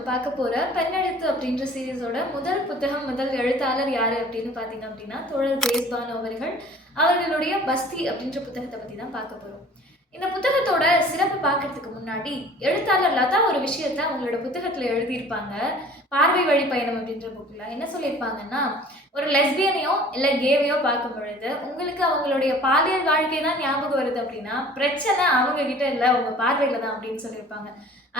நம்ம பார்க்க போற பெண்ணெழுத்து அப்படின்ற சீரிஸோட முதல் புத்தகம், முதல் எழுத்தாளர் யாரு அப்படின்னு பார்த்தீங்க அப்படின்னா, தோழர் தேஸ்பானு அவர்கள். அவர்களுடைய பஸ்தி அப்படின்ற புத்தகத்தை பத்தி தான் பார்க்க போறோம். இந்த புத்தகத்தோட சிறப்பு பார்க்கறதுக்கு முன்னாடி, எழுத்தாளர் லதா ஒரு விஷயத்த அவங்களோட புத்தகத்துல எழுதியிருப்பாங்க. பார்வை வழி பயணம் அப்படின்ற புக்ல என்ன சொல்லியிருப்பாங்கன்னா, ஒரு லெஸ்பியனையோ இல்ல கேவையோ பார்க்கும் பொழுது உங்களுக்கு அவங்களுடைய பாலியல் வாழ்க்கை தான் ஞாபகம் வருது அப்படின்னா, பிரச்சனை அவங்க கிட்ட இல்ல, உங்க பார்வையில தான் அப்படின்னு சொல்லியிருப்பாங்க.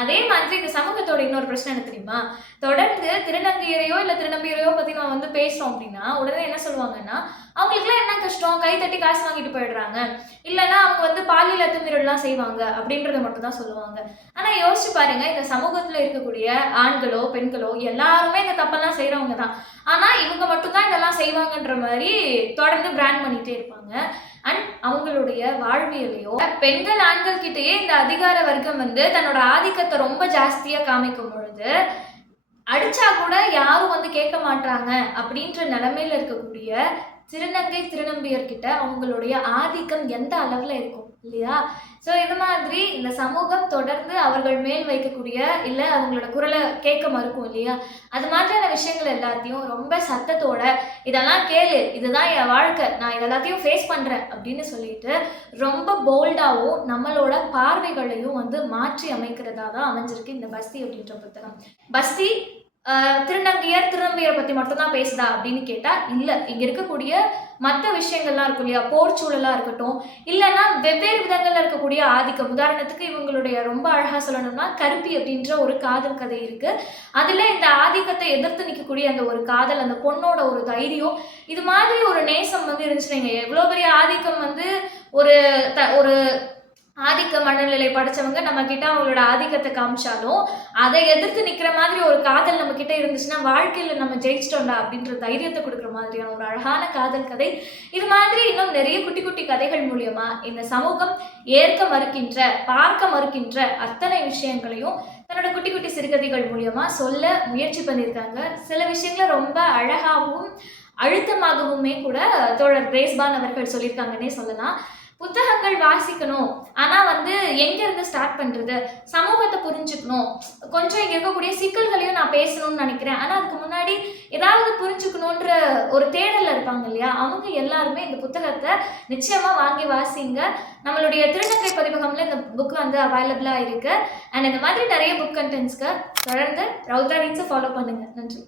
அதே மாதிரி இந்த சமூகத்தோட இன்னொரு பிரச்சனை என்ன தெரியுமா? தொடர்ந்து திருநங்கையரையோ இல்ல திருநம்பியரையோ பத்தி நம்ம பேசுறோம் அப்படின்னா, உடனே என்ன சொல்லுவாங்கன்னா, அவங்களுக்குலாம் என்ன கஷ்டம், கை தட்டி காசு வாங்கிட்டு போயிடுறாங்க, இல்லைன்னா அவங்க பாலியல் அத்துமீறல்லாம் செய்வாங்க அப்படின்றத மட்டும் தான் சொல்லுவாங்க. ஆனா யோசிச்சு பாருங்க, இந்த சமூகத்துல இருக்கக்கூடிய ஆண்களோ பெண்களோ எல்லாருமே இந்த தப்பெல்லாம் செய்யறவங்க தான். ஆனா இவங்க மட்டும் தான் இதெல்லாம் செய்வாங்கன்ற மாதிரி தொடர்ந்து பிராண்ட் பண்ணிட்டே இருப்பாங்க. அண்ட் அவங்களுடைய வாழ்வியலையோ பெண்கள் ஆண்கள் கிட்டேயே இந்த அதிகார வர்க்கம் தன்னோட ஆதிக்கத்தை ரொம்ப ஜாஸ்தியா காமிக்கும் பொழுது, அடிச்சா கூட யாரும் கேட்க மாட்டாங்க அப்படின்ற நிலைமையில இருக்கக்கூடிய திருநங்கை திருநம்பியர்கிட்ட அவங்களுடைய ஆதிக்கம் எந்த அளவுல இருக்கும் இல்லையா? ஸோ இது மாதிரி இந்த சமூகம் தொடர்ந்து அவர்கள் மேல் வைக்கக்கூடிய இல்லை அவங்களோட குரலை கேட்க மறுக்கும் இல்லையா? அது மாதிரியான விஷயங்கள் எல்லாத்தையும் ரொம்ப சத்தத்தோட, இதெல்லாம் கேளு, இதுதான் என் வாழ்க்கை, நான் இதெல்லாத்தையும் ஃபேஸ் பண்றேன் அப்படின்னு சொல்லிட்டு ரொம்ப போல்டாகவும் நம்மளோட பார்வைகளையும் மாற்றி அமைக்கிறதா தான் அமைஞ்சிருக்கு இந்த பஸ்தி அப்படின்ற புத்தகம். பஸ்தி திருநங்கையர் திருநம்பியரை பத்தி மட்டும்தான் பேசுதா அப்படின்னு கேட்டா இல்ல. இங்க இருக்கக்கூடிய மற்ற விஷயங்கள்லாம் இருக்கும் இல்லையா, போர் சூழலா இருக்கட்டும், இல்லைன்னா வெவ்வேறு விதங்கள்ல இருக்கக்கூடிய ஆதிக்கம். உதாரணத்துக்கு இவங்களுடைய ரொம்ப அழகா சொல்லணும்னா கருப்பி அப்படின்ற ஒரு காதல் கதை இருக்கு. அதுல இந்த ஆதிக்கத்தை எதிர்த்து நிற்கக்கூடிய அந்த ஒரு காதல், அந்த பொண்ணோட ஒரு தைரியம், இது மாதிரி ஒரு நேசம் இருந்துச்சுன்னா, எவ்வளவு பெரிய ஆதிக்கம் ஒரு ஒரு ஆதிக்க மனநிலை படைச்சவங்க நம்ம கிட்ட அவங்களோட ஆதிக்கத்தை காமிச்சாலும், அதை எதிர்த்து நிக்கிற மாதிரி ஒரு காதல் நம்ம கிட்ட இருந்துச்சுன்னா, வாழ்க்கையில நம்ம ஜெயிச்சிட்டோம்டா அப்படின்ற தைரியத்தை கொடுக்குற மாதிரியான ஒரு அழகான காதல் கதை. இது மாதிரி இன்னும் நிறைய குட்டி குட்டி கதைகள் மூலியமா இந்த சமூகம் ஏற்க மறுக்கின்ற, பார்க்க மறுக்கின்ற அத்தனை விஷயங்களையும் தன்னோட குட்டி குட்டி சிறுகதைகள் மூலியமா சொல்ல முயற்சி பண்ணியிருக்காங்க. சில விஷயங்களை ரொம்ப அழகாகவும் அழுத்தமாகவுமே கூட தோழர் தேஸ்பான் அவர்கள் சொல்லியிருக்காங்கன்னே சொல்லலாம். புத்தகங்கள் வாசிக்கணும், ஆனா எங்க இருந்து ஸ்டார்ட் பண்றது, சமூகத்தை புரிஞ்சுக்கணும், கொஞ்சம் இங்க இருக்கக்கூடிய சிக்கல்களையும் நான் பேசணும்னு நினைக்கிறேன், ஆனா அதுக்கு முன்னாடி ஏதாவது புரிஞ்சுக்கணுன்ற ஒரு தேடல் இருப்பாங்க இல்லையா, அவங்க எல்லாருமே இந்த புத்தகத்தை நிச்சயமா வாங்கி வாசிங்க. நம்மளுடைய திருநங்கை பதிப்பகம்ல இந்த புக் அவைலபிளா இருக்கு. அண்ட் இந்த மாதிரி நிறைய புக் கண்டென்ட்ஸ்க்கு தொடர்ந்து ரவுத்ரா ரீட்ஸை ஃபாலோ பண்ணுங்க. நன்றி.